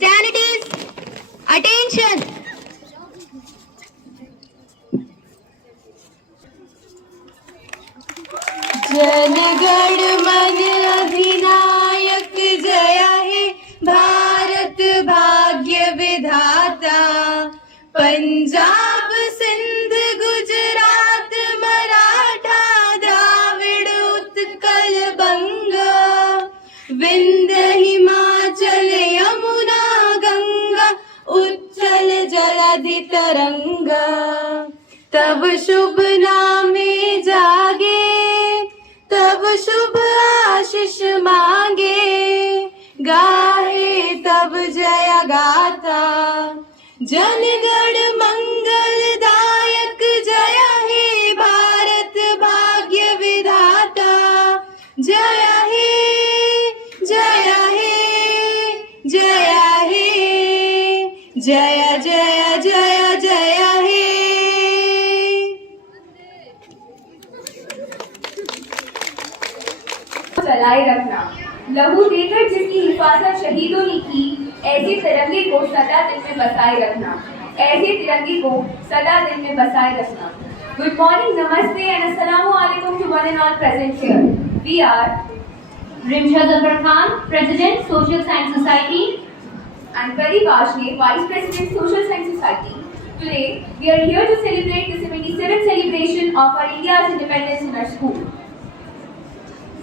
Standards, attention. जनगण मन अधिनायक जय हे भारत भाग्य विधाता। पंजाब सिंध गुजरात मराठा द्राविड़ उत्कल बंगा, विंध्य हिमाचल यमुना गंगा, उच्चल जलधि तरंगा। तब शुभ नामे जागे, तब शुभ आशीष मांगे, गाहे तब जय गाथा। जनगण मंगलदायक जय हे भारत भाग्य विधाता। जय हे जय हे जय हे, जय जय जय जय हे। चलाए रखना, लहू देकर जिसकी हिफाजत शहीदों ने की, ऐसे तिरंगे को सदा दिल में बसाए रखना, ऐसे तिरंगे को सदा दिल में बसाए रखना। Good morning, namaste and assalamu alaikum to one and all present here. We are Rimsha Zafar Khan, President, Social Science Society, and Pari Vashne, Vice President, Social Science Society. Today, we are here to celebrate the 77th celebration of our India's independence in our school.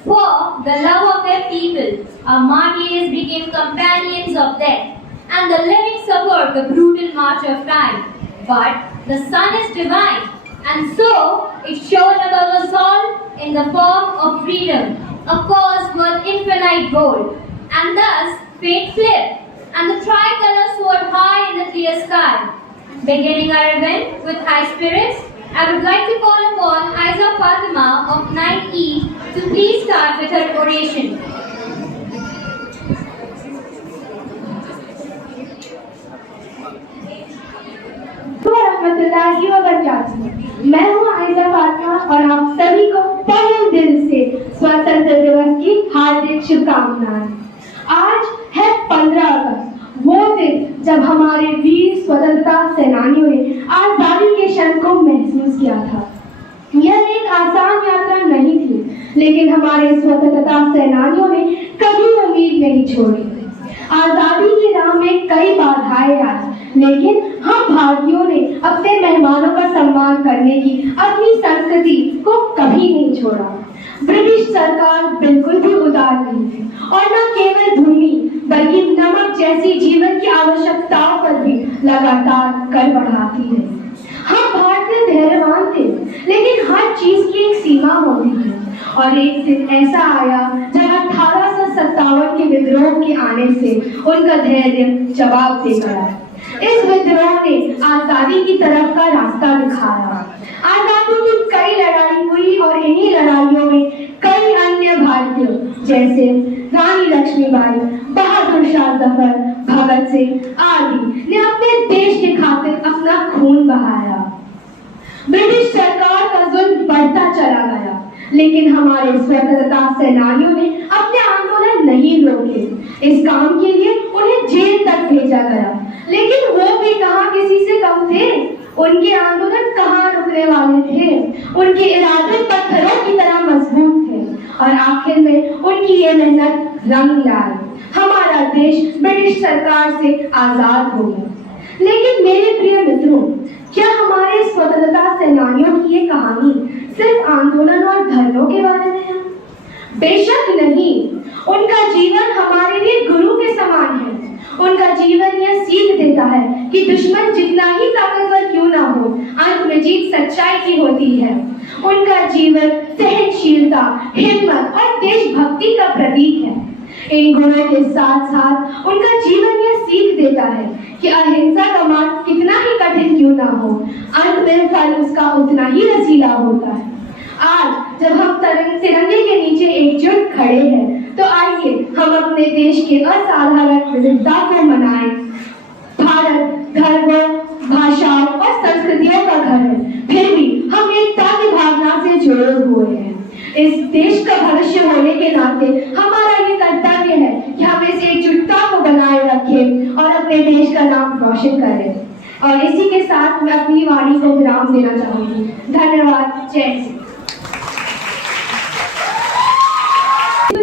for the love of their people, our martyrs became companions of death, and the living suffered the brutal march of time. But the sun is divine, and so it shone above us all in the form of freedom, a cause worth infinite gold. And thus fate flipped, and the tricolor soared high in the clear sky. Beginning our event with high spirits, I would like to call upon Aiza Fatima of 9E to please start with her oration. मैं हूँ आयशा फातिमा और आप सभी को तहे दिल से स्वतंत्रता दिवस की हार्दिक शुभकामनाएं। आज है 15 अगस्त, वो दिन जब हमारे वीर स्वतंत्रता सेनानियों ने आजादी के क्षण को महसूस किया था। यह एक आसान यात्रा नहीं थी, लेकिन हमारे स्वतंत्रता सेनानियों ने कभी उम्मीद नहीं छोड़ी। आजादी की राह में कई बाधाएं आई, लेकिन हम भारतीयों ने अपने मेहमानों का सम्मान करने की अपनी संस्कृति को कभी नहीं छोड़ा। ब्रिटिश सरकार बिल्कुल भी उदार नहीं थी और न केवल भूमि बल्कि नमक जैसी जीवन की आवश्यकताओं पर भी लगातार कर बढ़ाती रही। हम भारतीय धैर्यवान थे, लेकिन हर चीज की एक सीमा होती है और एक दिन ऐसा आया जब 1857 के विद्रोह के आने से उनका धैर्य जवाब दे गया। इस विद्रोह ने आजादी की तरफ का रास्ता दिखाया। आजादी की कई लड़ाई हुई और इन्हीं लड़ाइयों में कई अन्य भारतीयों जैसे रानी लक्ष्मीबाई, बहादुर शाह जफर, भगत सिंह आदि ने अपने देश के खातिर अपना खून बहाया। ब्रिटिश सरकार का जुल्म बढ़ता चला गया, लेकिन हमारे स्वतंत्रता सेनानियों ने अपने आंदोलन नहीं रोके। इस काम के लिए उन्हें जेल तक भेजा गया, लेकिन वो भी कहाँ किसी से कम थे। उनके आंदोलन कहाँ रुकने वाले थे। उनके इरादे पत्थरों की तरह मजबूत थे और आखिर में उनकी ये मेहनत रंग लाई। हमारा देश ब्रिटिश सरकार से आजाद हो गया। लेकिन मेरे प्रिय मित्रों, क्या हमारे स्वतंत्रता सेनानियों की ये कहानी सिर्फ आंदोलन और धरनों के बारे में है? बेशक नहीं। उनका जीवन हमारे लिए गुरु के समान है। उनका जीवन यह सीख देता है कि दुश्मन जितना ही ताकतवर क्यों ना हो, अंत में जीत सच्चाई की होती है। उनका जीवन सहनशीलता, हिम्मत और देशभक्ति का प्रतीक है। इन गुणों के साथ साथ उनका जीवन यह सीख देता है कि अहिंसा का मार्ग कितना ही कठिन क्यों ना हो, अंत में फल उसका उतना ही रसीला होता है। आज जब हम तिरंगे के नीचे एकजुट खड़े हैं, तो आइए हम अपने देश के असाधारण विविधता को मनाएं। भारत धर्मों, भाषाओं और संस्कृतियों का घर है, फिर भी हम एकता की भावना से जुड़े हुए हैं। इस देश का भविष्य होने के नाते हमारा ये कर्तव्य है कि हम इस एकजुटता को बनाए रखें और अपने देश का नाम रोशन करें। और इसी के साथ मैं अपनी वाणी को विराम देना चाहूंगी। धन्यवाद। जय Hind.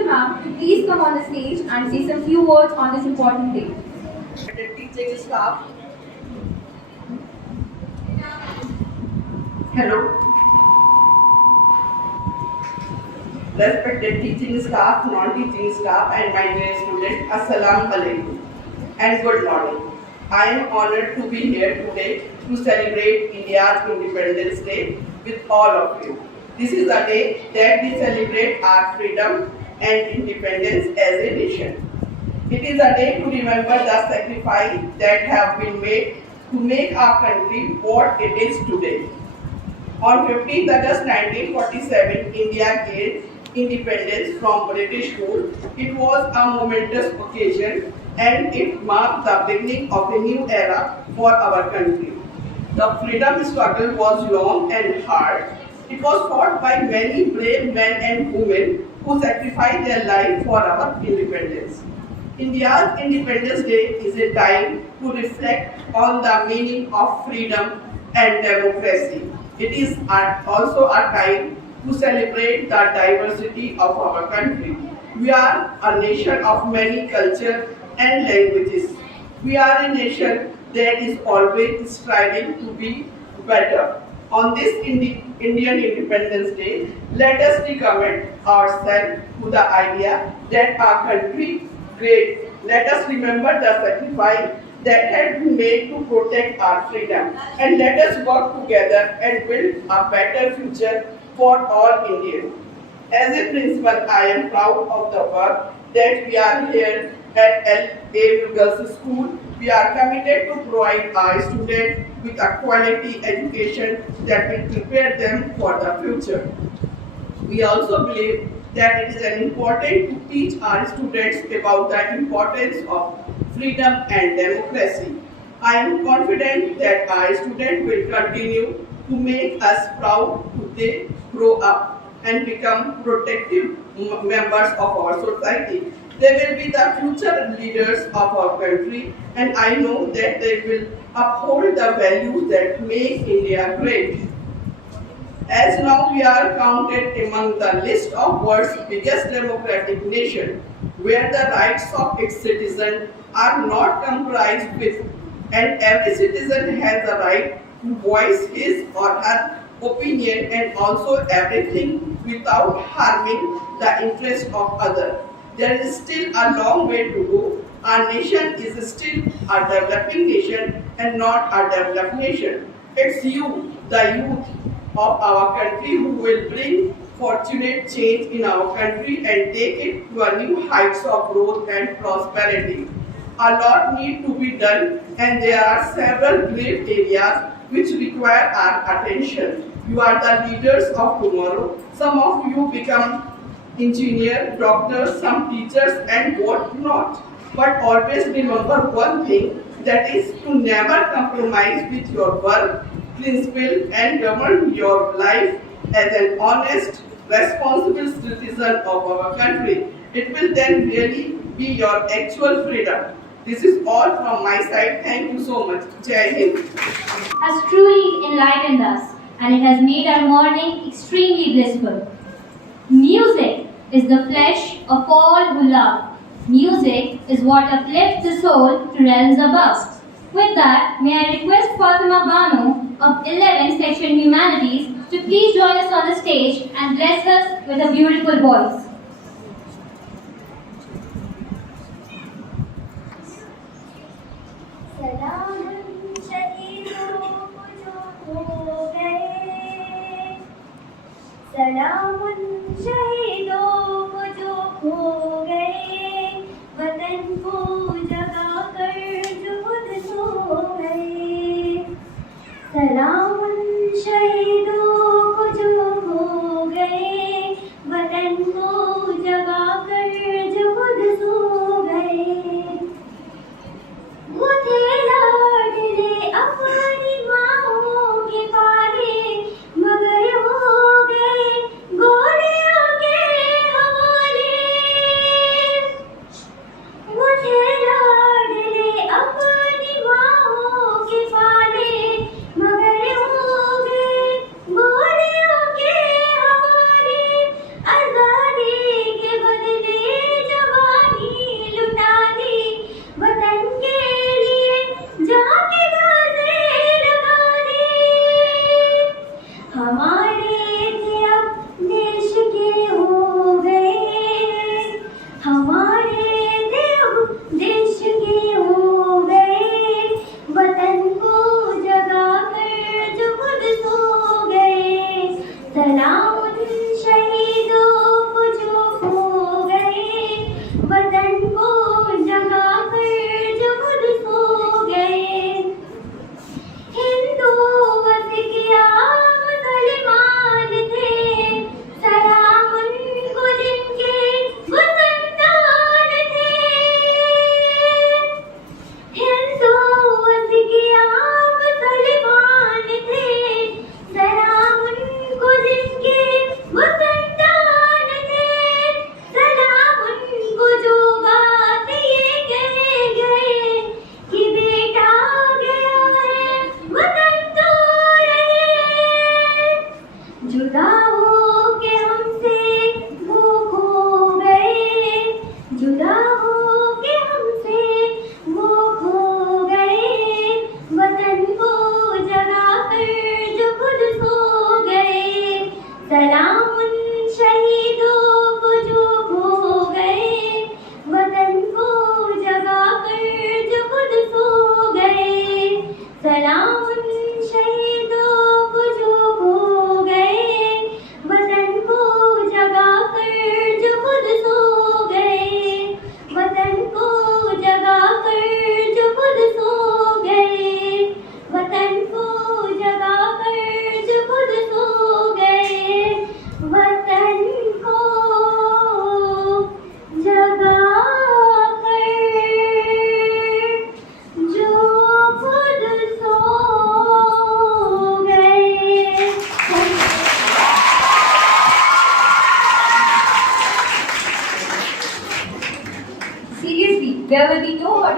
Ma'am, to please come on the stage and say some few words on this important day. The teaching staff. Hello. Respected teaching staff, non-teaching staff, and my dear students, Assalamu alaikum and good morning. I am honored to be here today to celebrate India's Independence Day with all of you. This is a day that we celebrate our freedom and independence as a nation. It is a day to remember the sacrifice that have been made to make our country what it is today. On 15th August 1947, India gained independence from British rule. It was a momentous occasion and it marked the beginning of a new era for our country. The freedom struggle was long and hard. It was fought by many brave men and women who sacrificed their life for our independence. India's Independence Day is a time to reflect on the meaning of freedom and democracy. It is also a time to celebrate the diversity of our country. We are a nation of many cultures and languages. We are a nation that is always striving to be better. On this Indian Independence Day, let us recommit ourselves to the idea that our country great. Let us remember the sacrifice that had been made to protect our freedom, and let us work together and build a better future for all Indians. As a principal, I am proud of the work that we are here at L.A. Girls School. We are committed to provide our students with a quality education that will prepare them for the future. We also believe that it is important to teach our students about the importance of freedom and democracy. I am confident that our students will continue to make us proud to they grow up and become protective members of our society. They will be the future leaders of our country, and I know that they will uphold the values that make India great. As now we are counted among the list of world's biggest democratic nation, where the rights of its citizens are not compromised with, and every citizen has a right to voice his or her opinion and also everything without harming the interest of others. There is still a long way to go. Our nation is still a developing nation and not a developed nation. It's you, the youth of our country, who will bring fortunate change in our country and take it to a new heights of growth and prosperity. A lot need to be done, and there are several great areas which require our attention. You are the leaders of tomorrow. Some of you become engineers, doctors, some teachers, and what not. But always remember one thing, that is to never compromise with your work, principle, and govern your life as an honest, responsible citizen of our country. It will then really be your actual freedom. This is all from my side. Thank you so much. Jai Hind. Has truly enlightened us, and it has made our morning extremely blissful. Music is the flesh of all who love. Music is what uplifts the soul to realms above. With that, may I request Fatima Banu of 11th Section Humanities to please join us on the stage and bless us with a beautiful voice. सलामुन शहीदों को जो खो गए, वतन को जगा कर जो खुद सो गए। सलामुन शहीदों को जो खो गए, वतन को जगा कर जो खुद सो गए। वो थे लाडले अपनी माँओं के पाले, मगर हो गए गो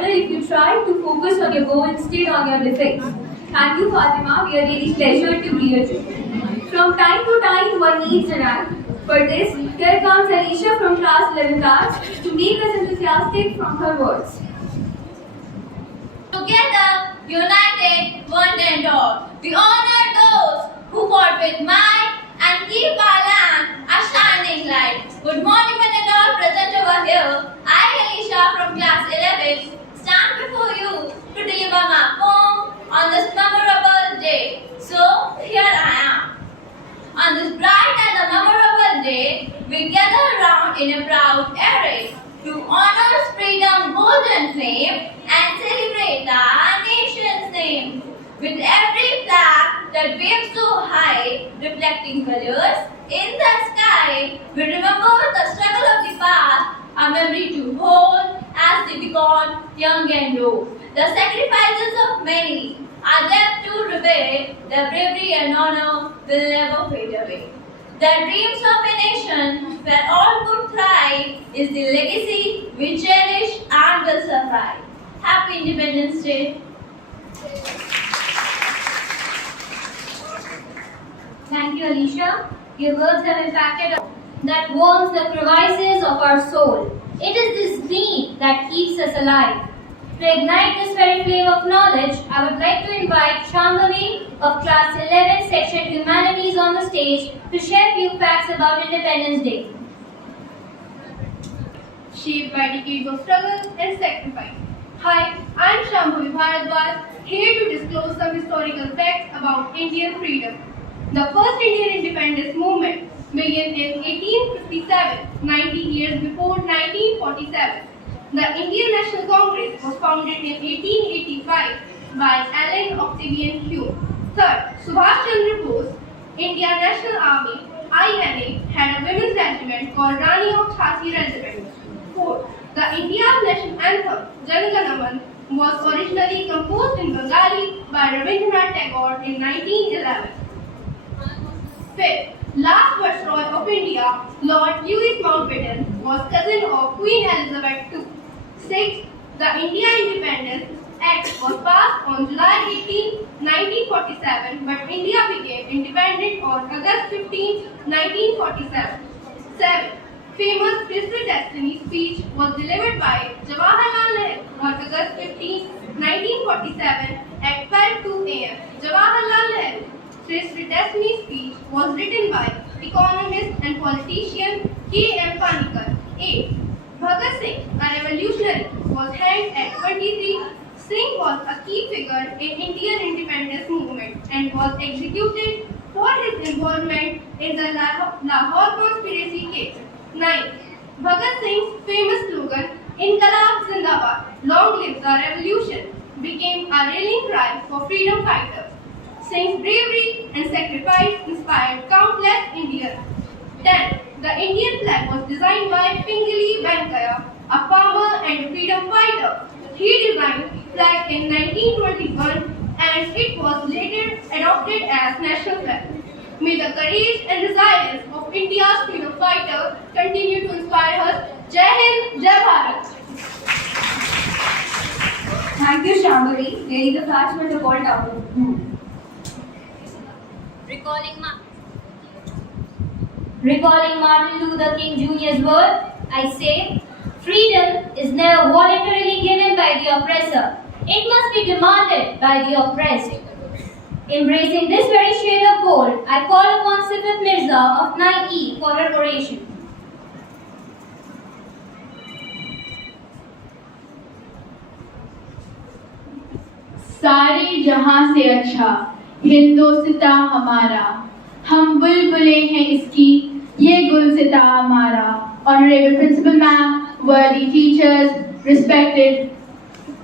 better if you try to focus on your goal instead on your defects. Thank you, Fatima. We are really pleasure to hear you. From time to time, one needs an act. For this, here comes Alicia from class 11th Arts to make us enthusiastic from her words. Together, united, one and all, we honor those who fought with might and keep our land a shining light. Good morning, one and all present over here. I, Alicia from class 11, stand before you to deliver my poem on this memorable day. So, here I am. On this bright and a memorable day, we gather around in a proud array to honor freedom's golden flame and celebrate our nation's name. With every flag that waves so high, reflecting colors in the sky, we remember the struggle of the past, a memory to hold as they become young and old. The sacrifices of many are left to reveal, their bravery and honor will never fade away. The dreams of a nation where all could thrive is the legacy we cherish and will survive. Happy Independence Day. Thank you, Alicia. Your words have impacted us. That warms the crevices of our soul. It is this need that keeps us alive. To ignite this very flame of knowledge, I would like to invite Shambhavi of Class 11, Section Humanities on the stage to share few facts about Independence Day. Shaped by decades of struggle and sacrifice. Hi, I'm Shambhavi Bharadwaj, here to disclose some historical facts about Indian freedom. The first Indian independence movement began in 1857, 90 years before 1947. The Indian National Congress was founded in 1885 by Allen Octavian Hume. Third, Subhash Chandra Bose, Indian National Army, INA, had a women's regiment called Rani of Jhansi Regiment. Fourth, the India's national anthem, Jan Gana Man, was originally composed in Bengali by Rabindranath Tagore in 1911. Fifth, last Viceroy of India, Lord Louis Mountbatten, was cousin of Queen Elizabeth II. Sixth, the India Independence Act was passed on July 18, 1947, but India became independent on August 15, 1947. Seventh, famous History Destiny speech was delivered by Jawaharlal Nehru on August 15, 1947 at 12:02 a.m. Jawaharlal Nehru History Destiny speech was written by economist and politician K.M. Panikkar. 8. Bhagat Singh, a revolutionary, was hanged at 23. Singh was a key figure in Indian independence movement and was executed for his involvement in the Lahore conspiracy case. 9. Bhagat Singh's famous slogan, Inqilab Zindabad, long live the revolution, became a rallying cry for freedom fighters. Singh's bravery and sacrifice inspired countless Indians. 10. The Indian flag was designed by Pingali Venkaya, a farmer and a freedom fighter. He designed flag in 1921 and it was later adopted as national flag. May the courage and resilience of India's freedom fighter continue to inspire us. Jai Hind, Jai Bharat. Thank you, Shambhavi. Really, the facts were called out. Recalling Martin Luther King Jr.'s word, I say, freedom is never voluntarily given by the oppressor. It must be demanded by the oppressed. Embracing this very shade of gold, I call upon Sifat Mirza of 9E for her oration. सारे जहां से अच्छा हिंदोस्तां हमारा, हम बुलबुलें हैं इसकी, ये गुलसिता हमारा. Honorable Principal Ma'am, worthy teachers, respected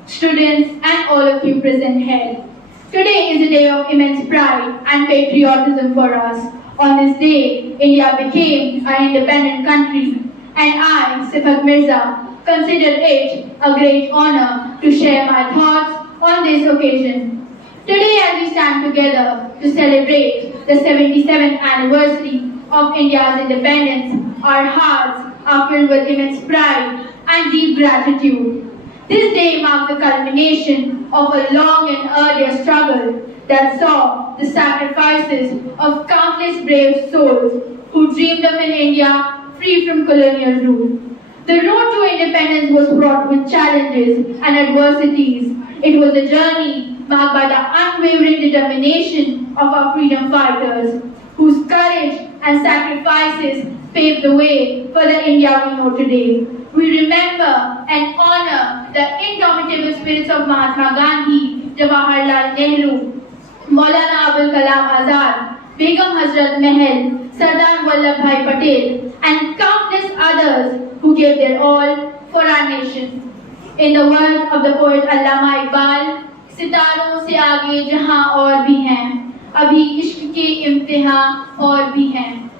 students and all of you present here. Today is a day of immense pride and patriotism for us. On this day, India became an independent country and I, Sifat Mirza, consider it a great honor to share my thoughts on this occasion. Today as we stand together to celebrate the 77th anniversary of India's independence, our hearts are filled with immense pride and deep gratitude. This day marks the culmination of a long and earlier struggle that saw the sacrifices of countless brave souls who dreamed of an India free from colonial rule. The road to independence was fraught with challenges and adversities. It was a journey marked by the unwavering determination of our freedom fighters, whose courage and sacrifices paved the way for the India we know today. We remember and honor the indomitable spirits of Mahatma Gandhi, Jawaharlal Nehru, Maulana Abul Kalam Azad, Begum Hazrat Mahal, Sardar Vallabhbhai Patel, and countless others who gave their all for our nation. In the words of the poet Allama Iqbal, सितारों से आगे जहां और भी हैं, अभी इश्क के इम्तिहान और भी हैं।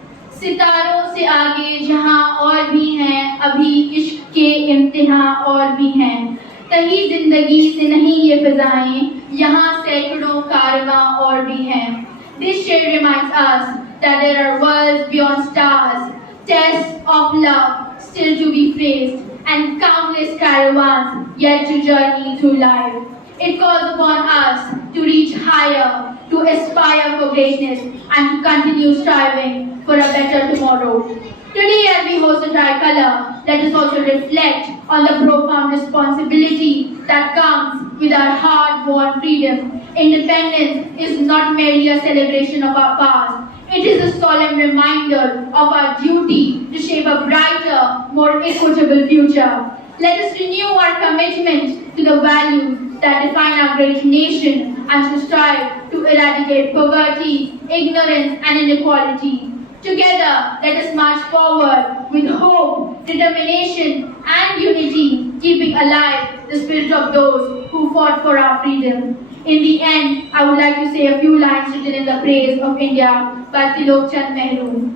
सितारों से आगे जहां और भी हैं, अभी इश्क के इम्तिहान और भी हैं। कहीं जिंदगी से नहीं ये फिजाएं, यहाँ सैकड़ों कारवां और भी हैं। This shade reminds us that there are worlds beyond stars, tests of love still to be faced, and countless caravans yet to journey through life. It calls upon us to reach higher, to aspire for greatness, and to continue striving for a better tomorrow. Today, as we host the tricolor, let us also reflect on the profound responsibility that comes with our hard-won freedom. Independence is not merely a celebration of our past. It is a solemn reminder of our duty to shape a brighter, more equitable future. Let us renew our commitment to the values that define our great nation and to strive to eradicate poverty, ignorance, and inequality. Together, let us march forward with hope, determination, and unity, keeping alive the spirit of those who fought for our freedom. In the end, I would like to say a few lines written in the praise of India by Tilok Chand Nehru.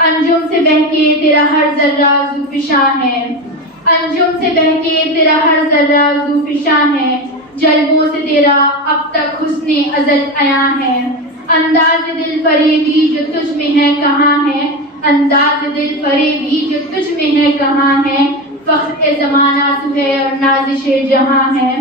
Anjum से बहके तेरा हर जर्रा ज़ुफ़िशां है, अंजुम से बहके तेरा हर जर्रा ज़ुफ़िशां है, जल्बों से तेरा अब तक हुस्ने अज़ल आया है। अंदाज़ दिल फरेबी जो तुझ में है कहाँ है, अंदाज़ दिल फरेबी जो तुझ में है कहाँ है, फ़ख्र ज़माना तू है और नाज़िश जहाँ है।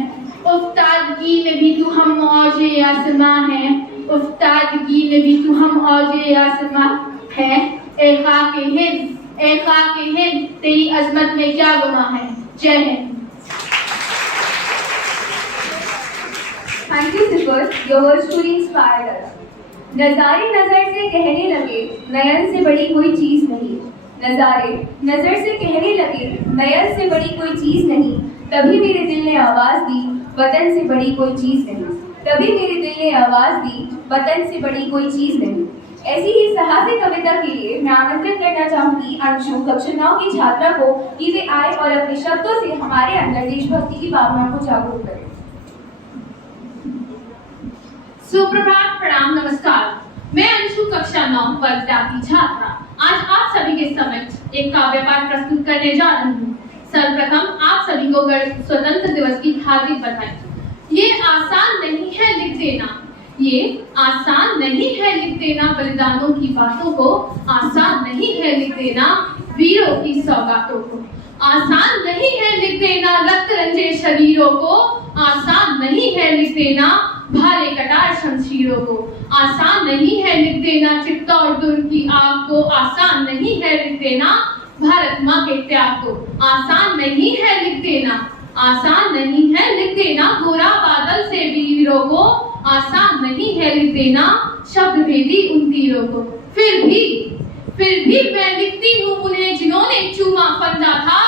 उफ्तादगी में भी तू हम औजे आसमां है, उफ्तादगी में भी तू हम औजे आसमां है। ए खाके हिंद, ए खाके हिंद, तेरी अजमत में क्या गुनाह है। जय Hind. Thank you, Sifar. Your words truly inspired us. नज़ारे नज़र से कहने लगे, नयन से बड़ी कोई चीज़ नहीं। नज़ारे नज़र से कहने लगे, नयन से बड़ी कोई चीज़ नहीं। तभी मेरे दिल ने आवाज़ दी, वतन से बड़ी कोई चीज़ नहीं। तभी मेरे दिल ने आवाज़ दी, वतन से बड़ी कोई चीज़ नहीं। ऐसी ही साहसी कविता के लिए मैं आमंत्रित करना चाहूंगी अंशु कक्षा 9 की छात्रा को कि वे आए और अपने शब्दों से हमारे अंदर देशभक्ति की भावना को जागरूक करें। सुप्रभात, प्रणाम, नमस्कार। मैं अंशु कक्षा 9 वर्ग की छात्रा आज आप सभी के समक्ष एक काव्य पाठ प्रस्तुत करने जा रही हूँ। सर्वप्रथम आप सभी को स्वतंत्र दिवस की हार्दिक बधाई। ये आसान नहीं है लिख देना, ये आसान नहीं है लिख देना बलिदानों की बातों को, आसान नहीं है लिख देना वीरों की सौगातों को, आसान नहीं है लिख देना रक्त रंजे शरीरों को, आसान नहीं है लिख देना भाले कटार शमशीरों को, आसान नहीं है लिख देना चित्तौड़ दुर्ग की आग को, आसान नहीं है लिख देना भारत माँ के त्याग को, आसान नहीं है लिख देना, आसान नहीं है लिख देना गोरा बादल से वीरों को, आसान नहीं है लिख देना शब्द भेदी उन तीरों को। फिर भी मैं लिखती हूँ उन्हें जिन्होंने चूमा फंदा था,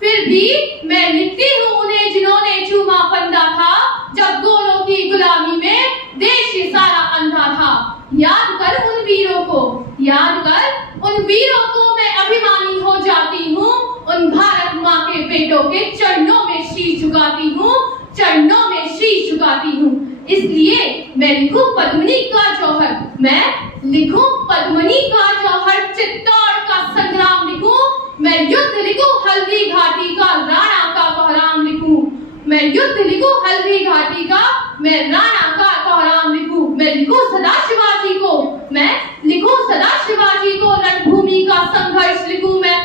फिर भी मैं लिखती हूँ उन्हें जिन्होंने चूमा फंदा था, जब गोरों की गुलामी में देश ये सारा अंधा था। याद कर उन वीरों को, याद कर उन वीरों को, मैं अभिमानी हो जाती हूँ, उन भारत माँ के बेटों के चरणों में शीश झुकाती हूँ, चरणों में शीश झुकाती हूँ। इसलिए मैं लिखूं पद्मिनी का जौहर, मैं लिखूं पद्मिनी का जौहर, चित्तौड़ का संग्राम लिखूं, मैं युद्ध लिखूं हल्दी घाटी का, राणा का कोहराम लिखूं, मैं युद्ध लिखूं हल्दी घाटी का, मैं राणा का कोहराम लिखूं, मैं लिखूं सदा शिवाजी को, मैं लिखूं सदा शिवाजी को, रणभूमि का संघर्ष लिखूं, मैं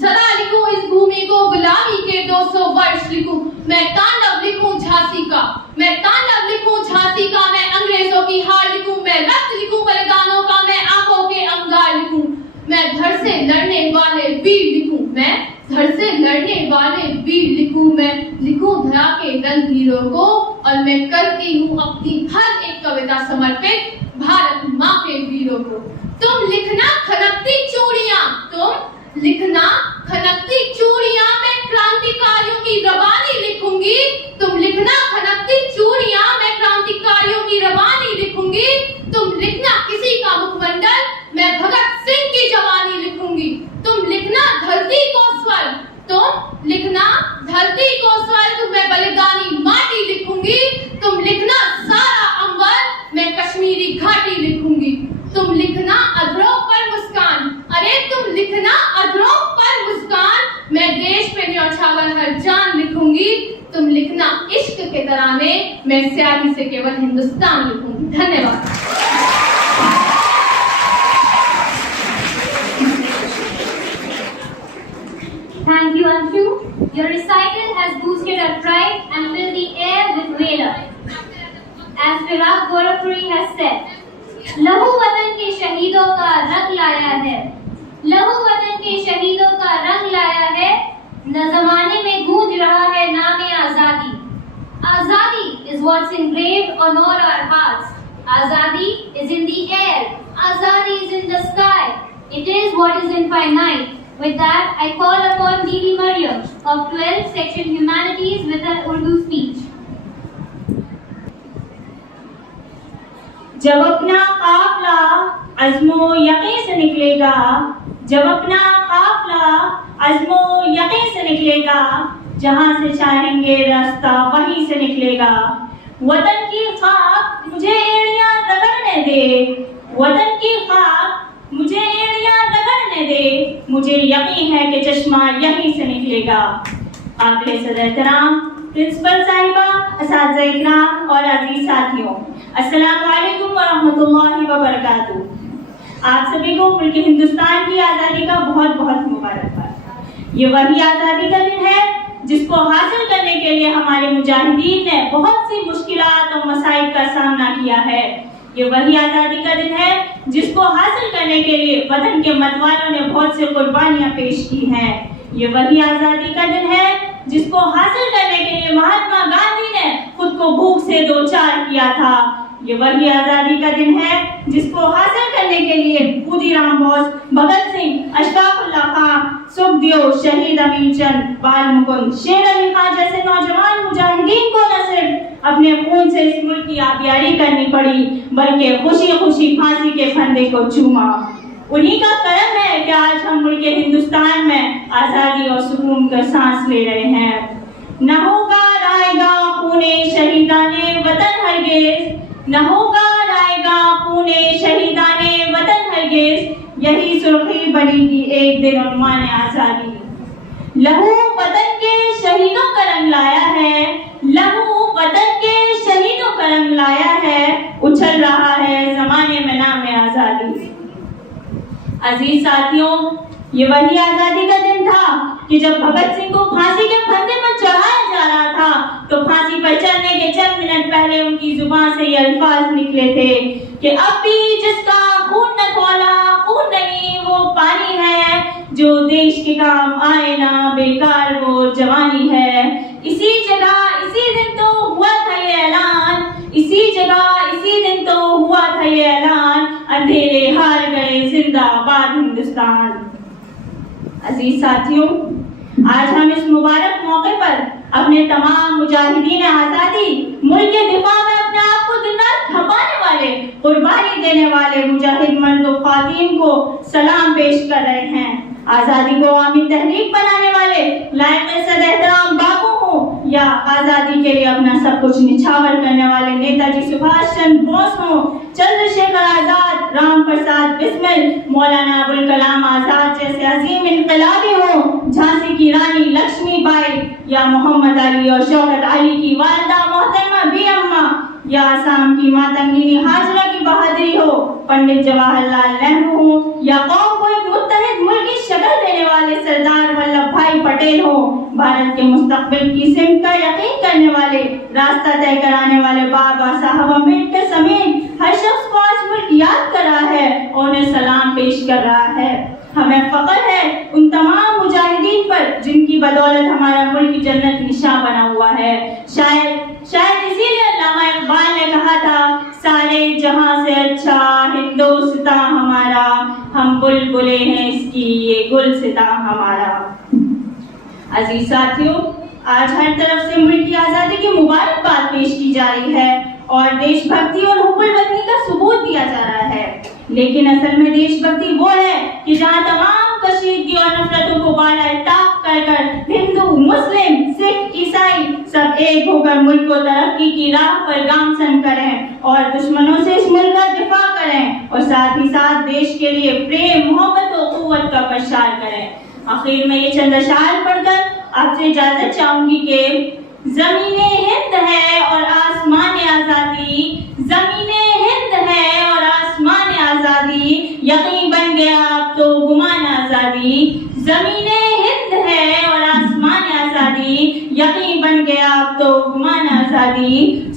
सदा लिखूं के 200 वर्ष लिखूं, मैं तांडव लिखूं झांसी का, मैं तांडव लिखूं झांसी का, मैं अंग्रेजों की हार लिखूं, मैं रक्त लिखूं बलिदानों का, मैं आंखों के अंगार लिखूं, मैं धड़ से लड़ने वाले वीर लिखूं, मैं धड़ से लड़ने वाले वीर लिखूं, मैं लिखूं धरा के रणधीरों को, और मैं करती हूँ अपनी हर एक कविता समर्पित भारत माँ के वीरों को। तुम लिखना खनकती चूड़ियां, तुम लिखना खनकती चूड़ियां, मैं क्रांतिकारियों की रवानी लिखूंगी, तुम लिखना खनकती चूड़ियां, मैं क्रांतिकारियों की रवानी लिखूंगी, तुम लिखना किसी का मुखमंडल, मैं भगत सिंह की जवानी लिखूंगी, तुम लिखना धरती को स्वर, तुम लिखना धरती को स्वर, मैं बलिदानी माटी लिखूंगी, तुम लिखना सारा अंबर, मैं कश्मीरी घाटी लिखूंगी, तुम लिखना अधरों पर मुस्कान, अरे तुम लिखना अधरों पर मुस्कान, मैं देश पे न्यौछावर हर जान लिखूंगी, तुम लिखना इश्क के तराने, मैं स्याही से केवल हिंदुस्तान लिखूंगी। धन्यवाद। Thank you, Anshu. Your recital has boosted our pride and filled the air with valor. As Firaq Gorakhpuri has said, लहू वतन के शहीदों का रंग लाया है, लहू वतन के शहीदों का रंग लाया है, न जमाने में गूंज रहा है नामे आजादी। आजादी is what's engraved on all our hearts. Azadi is in the air. Azadi is in the sky. It is what is infinite. With that, I call upon Didi Mariam of 12th Section Humanities with an Urdu speech. जब अपना काफिला अज़्मो यकीन से निकलेगा, जब अपना काफिला अज़्मो यकीन से निकलेगा, जहाँ से चाहेंगे रास्ता वहीं से निकलेगा। वतन की खाक मुझे एड़ियाँ रगड़ने दे, वतन की खाक मुझे एड़ियाँ रगड़ने दे, मुझे यकीन है कि चश्मा यहीं से निकलेगा। काबिले सदर एहतराम प्रिंसिपल साहिबा, असातिज़ा इकराम और अजीज साथियों, अस्सलामु अलैकुम व रहमतुल्लाहि व बरकातुहू। आप सभी को मुल्क हिंदुस्तान की आज़ादी का बहुत बहुत मुबारकबाद। ये वही आज़ादी का दिन है जिसको हासिल करने के लिए हमारे मुजाहिदीन ने बहुत सी मुश्किलात और मसाइब का सामना किया है। ये वही आज़ादी का दिन है जिसको हासिल करने के लिए वतन के मतवालों ने बहुत सी कुर्बानियां पेश की हैं। ये वही आज़ादी का दिन है जिसको हासिल करने के लिए महात्मा गांधी ने खुद को भूख से दो चार किया था। ये वही आज़ादी का दिन है जिसको हासिल करने के लिए खुदीराम बोस, भगत सिंह, अशफाकुल्लाह खां, सुखदेव, शहीद अमीर चंद, बाल मुकुंद, शेर अली खां जैसे नौजवान मुजाहिदीन को न सिर्फ अपने खून से इस मुल्क की आबियारी करनी पड़ी, बल्कि खुशी खुशी फांसी के फंदे को चूमा। उन्हीं का करम है कि आज हम मुल्क हिंदुस्तान में आज़ादी और सुकून का सांस ले रहे हैं। न होगा रायगा खूने शहीदाने वतन हरगिज़, न होगा रायगा खूने शहीदाने वतन हरगिज़, यही सुर्खी बनेगी एक दिन उन्वान आज़ादी। लहू वतन के शहीदों का रंग लाया है, लहू वतन के शहीदों का रंग लाया है, उछल रहा है जमाने में नाम आज़ादी। अजीज साथियों, ये वही आज़ादी का दिन था कि जब भगत सिंह को फांसी के फंदे पर चढ़ाया जा रहा था, तो फांसी पर चढ़ने के चंद मिनट पहले उनकी जुबान से ये अल्फाज निकले थे कि अब भी जिसका खून न खौला, खून नहीं वो पानी है, जो देश के काम आए ना बेकार वो जवानी है। इसी जगह इसी दिन तो हुआ था ये ऐलान, इसी जगह इसी दिन तो हुआ था ये ऐलान, अंधेरे हार गए जिंदाबाद हिंदुस्तान। अजीज साथियों, आज हम इस मुबारक मौके पर अपने तमाम मुजाहिदीन आज़ादी, मुल्क के दिफा में अपने आप को दिन रात खपाने वाले, कुर्बानी देने वाले मुजाहिद मर्द और ख्वातीन को सलाम पेश कर रहे हैं। आज़ादी को आवामी तहरीक बनाने वाले लायक इज़्ज़त एहतराम बाबू हो या आज़ादी के लिए अपना सब कुछ निछावर करने वाले नेताजी सुभाष चंद्र बोस हो, चंद्रशेखर आजाद, राम प्रसाद बिस्मिल, मौलाना अबुल कलाम आजाद जैसे अजीम इनकलाबी हो, झांसी की रानी लक्ष्मीबाई या मोहम्मद अली और शौकत अली की वालिदा मोहतरमा बी अम्मा, या आसाम की मातंगिनी हाजरा की बहादुरी हो, पंडित जवाहरलाल नेहरू हो, या कौम को एक मुत्तहिद इस मुल्क की शक्ल देने वाले सरदार वल्लभ भाई पटेल हो, भारत के मुस्तकबिल की सिमत का यकीन करने वाले, रास्ता तय कराने वाले बाबा साहब अम्बेडकर समेत हर शख्स को आज मुल्क याद कर रहा है और उन्हें सलाम पेश कर रहा है। हमें फख्र है उन तमाम मुजाहिदीन पर जिनकी बदौलत हमारा मुल्क की जन्नत निशान बना हुआ है। शायद इसीलिए अल्लामा इकबाल ने कहा था, सारे जहां से अच्छा हिंदुस्तां हमारा, हम बुलबुले हैं इसकी ये गुलसितां हमारा। अजीज साथियों, आज हर तरफ से मुल्क की आजादी की मुबारकबाद पेश की जा रही है और देशभक्ति और हुब्बुल वतनी का सबूत दिया जा रहा है। लेकिन असल में देशभक्ति वो है कि जहाँ तमाम कशीदगी और नफरतों को बाला ताक कर हिंदू, मुस्लिम, सिख, ईसाई सब एक होकर मुल्क को तरक्की की राह पर गामसन करें और दुश्मनों से इस मुल्क का दिफा करें और साथ ही साथ देश के लिए प्रेम, मोहब्बत और कुव्वत का प्रचार करें। आखिर में ये चंद अशार पढ़कर आपसे इजाजत चाहूंगी कि ज़मीने हिंद है और आसमान आज़ादी, ज़मीने हिंद है और आसमान आज़ादी, यकीन बन गया अब तो गुमान आज़ादी। ज़मीने हिंद है और आसमान आज़ादी, यकीन बन गया अब तो गुमान आज़ादी।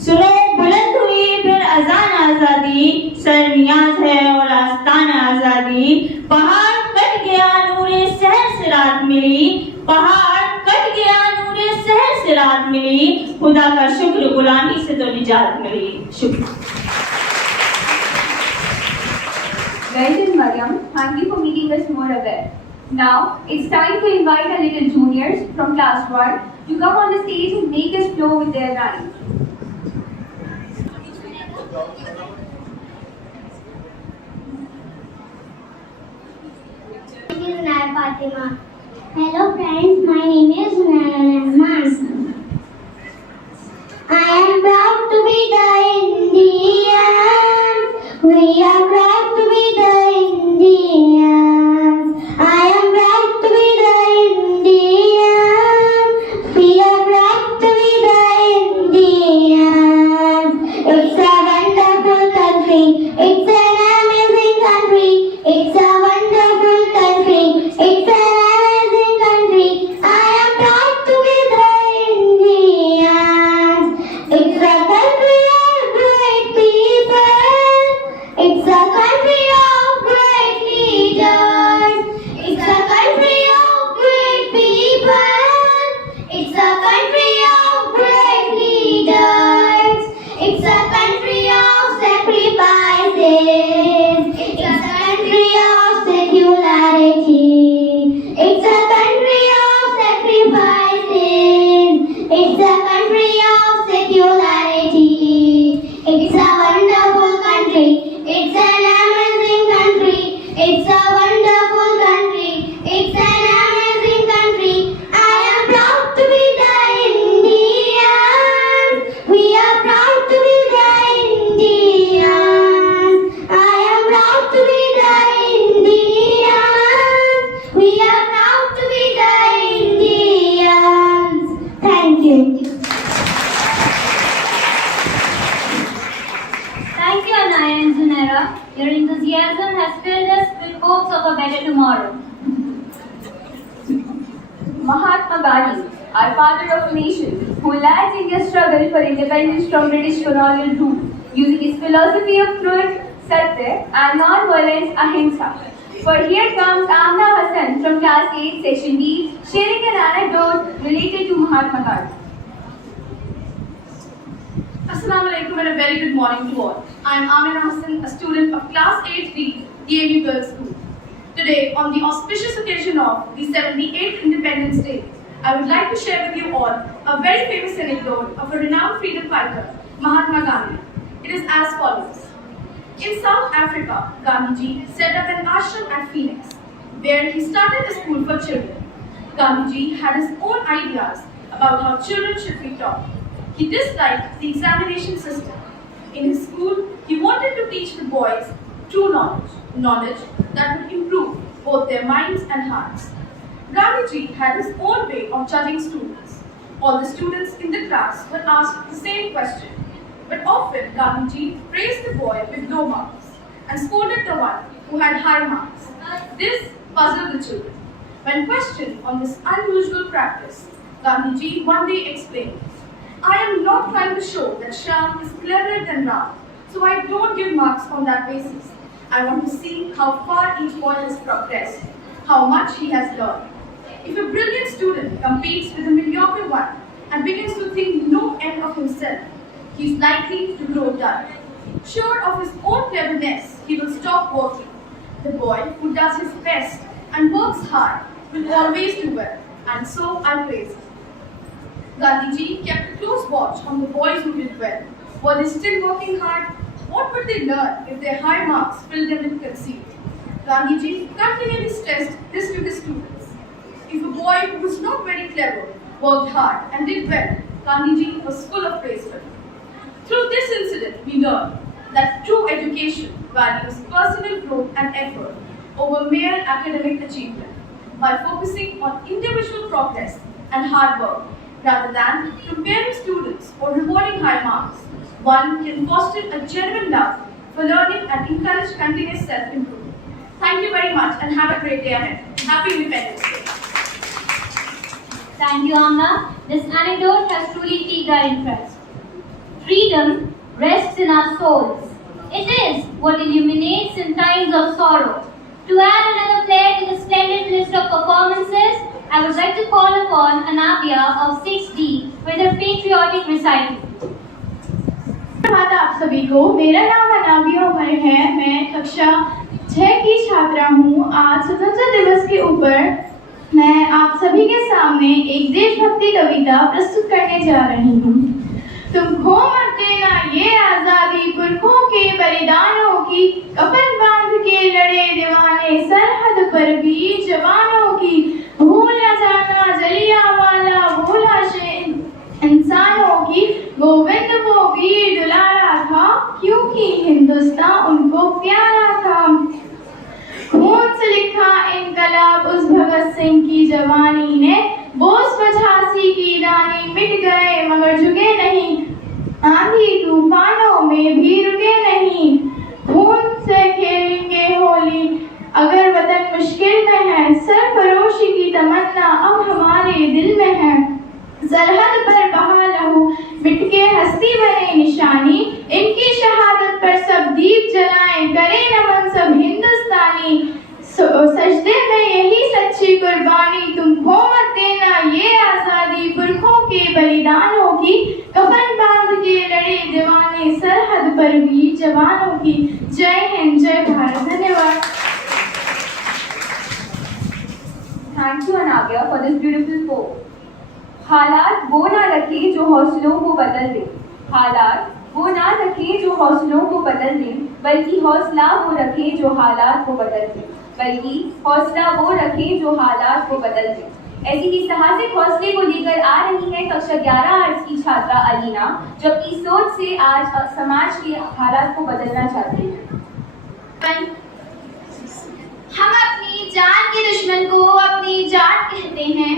सुनो बुलंद हुई फिर अजान आज़ादी, सर नियाज है और आस्ताना आज़ादी। पहाड़ कट गया नूरे सहर से रात मिली, पहाड़ कट गया नूरे सहर से रात मिली, खुदा का शुक्र गुलामी से तो निजात मिली। शुक्र। Well done, Mariam. Thank you for making us more aware. Now, it's time to invite our little juniors from class 1 to come on the stage and make us flow with their rhyme. Fatima. Hello friends, my name is Rahman. I am proud to be the Indian. We are proud to be the Indian. I am proud to be the Indian. We are proud to be the Indian. It's a wonderful country. It's an amazing country. It's a wonderful country. It's an amazing country. I am proud to be the Indian. It's a country of great people. It's a country of great leaders. It's a country of great people. It's a country of great leaders. It's a country of sacrifices. It's a country of secularity. It's a country of sacrifices. It's a country of secularity. It's a wonderful country. It's an amazing country. It's a wonderful country. It's an amazing country. I am proud to be the Indian. We are proud to be the Indian. I am proud to be the Indian. We are proud to be the Indians. Thank you. Thank you, Anaya and Zunaira. Your enthusiasm has filled us with hopes of a better tomorrow. Mahatma Gandhi, our father of a nation, who led India's struggle for independence from British colonial rule, using his philosophy of truth, satya, and non-violence, ahimsa. For here comes Amna Hassan from class 8, section B, sharing an anecdote related to Mahatma Gandhi. Assalamu alaikum and a very good morning to all. I am Amina Hassan, a student of class 8B, DAV Girls School. Today, on the auspicious occasion of the 78th Independence Day, I would like to share with you all a very famous anecdote of a renowned freedom fighter, Mahatma Gandhi. It is as follows. In South Africa, Gandhiji set up an ashram at Phoenix, where he started a school for children. Gandhiji had his own ideas about how children should be taught. He disliked the examination system. In his school, he wanted to teach the boys true knowledge that would improve both their minds and hearts. Gandhiji had his own way of judging students. All the students in the class were asked the same question, but often Gandhiji praised the boy with low marks and scolded the one who had high marks. This puzzled the children. When questioned on this unusual practice, Gandhiji one day explained, "I am not trying to show that Shyam is cleverer than Ram, so I don't give marks on that basis. I want to see how far each boy has progressed, how much he has learned. If a brilliant student competes with a mediocre one and begins to think no end of himself, he is likely to grow dull. Sure of his own cleverness, he will stop working. The boy who does his best and works hard will always do well, and so I praise him." Gandhiji kept a close watch on the boys who did well. Were they still working hard? What would they learn if their high marks filled them with conceit? Gandhiji continually stressed this to his students. If a boy who was not very clever worked hard and did well, Gandhiji was full of praise for him. Through this incident, we learn that true education values personal growth and effort over mere academic achievement. By focusing on individual progress and hard work, rather than comparing students or rewarding high marks, one can foster a genuine love for learning and encourage continuous self-improvement. Thank you very much and have a great day ahead. Happy Independence Day. Thank you, Amna. This anecdote has truly piqued our interest. Freedom rests in our souls. It is what illuminates in times of sorrow. To add another flair to the splendid list of performances, I would like to call upon Anavya of 6D with her patriotic recital. धन्यवाद आप सभी को। मेरा नाम अनाबिया उमर है। मैं कक्षा 6 की छात्रा हूँ। आज स्वतंत्रता दिवस के ऊपर मैं आप सभी के सामने एक देशभक्ति कविता प्रस्तुत करने जा रही हूँ। तुमको मत देना ये आजादी पुरखों के बलिदानों की, कफन बांध के लड़े दीवाने सरहद पर वीर जवानों की, भूल न जाना जलियांवाला भूला से इंसानों की, गोविंद वो वीर दुलारा था क्योंकि हिंदुस्तान उनको प्यारा था। खून से लिखा इनकलाब उस भगत सिंह की जवानी ने, बोस व झांसी की रानी मिट गए मगर झुके नहीं, आंधी तूफानों में भी रुके नहीं। खून से खेलेंगे होली अगर वतन मुश्किल में है, सरफरोशी की तमन्ना अब हमारे दिल में है। सरहद पर बहा लहू मिट के हस्ती बने निशानी, इनकी शहादत पर सब दीप जलाएं करें नमन सब हिंदुस्तानी। सजदे में यही सच्ची कुर्बानी, तुमको मत देना ये आजादी पुरखों के बलिदानों की, कफन बांध के लड़े दीवाने सरहद पर वीर जवानों की। जय हिंद, जय भारत। धन्यवाद। Thank you, Anavya, for this beautiful poem. हालात वो ना रखे जो हौसलों को बदल दे, हालात वो ना रखे जो हौसलों को बदल दे, बल्कि हौसला वो रखे जो हालात को बदल दे, बल्कि हौसला वो रखे जो हालात को बदल दे। ऐसी ही साहसिक हौसले को लेकर आ रही है कक्षा 11 आर्ट्स की छात्रा अलीना, जो अपनी सोच से आज समाज के हालात को बदलना चाहती है। हम अपनी जान के दुश्मन को अपनी जान कहते हैं,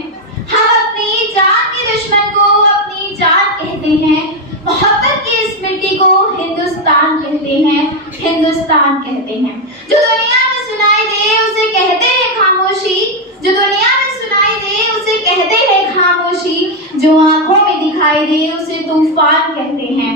हम अपनी जान के दुश्मन को अपनी जान कहते हैं, मोहब्बत की इस मिट्टी को हिंदुस्तान कहते हैं, हिंदुस्तान कहते हैं। जो दुनिया में सुनाई दे उसे कहते हैं खामोशी, जो दुनिया में सुनाई दे उसे कहते हैं खामोशी, जो आंखों में दिखाई दे उसे तूफान कहते हैं।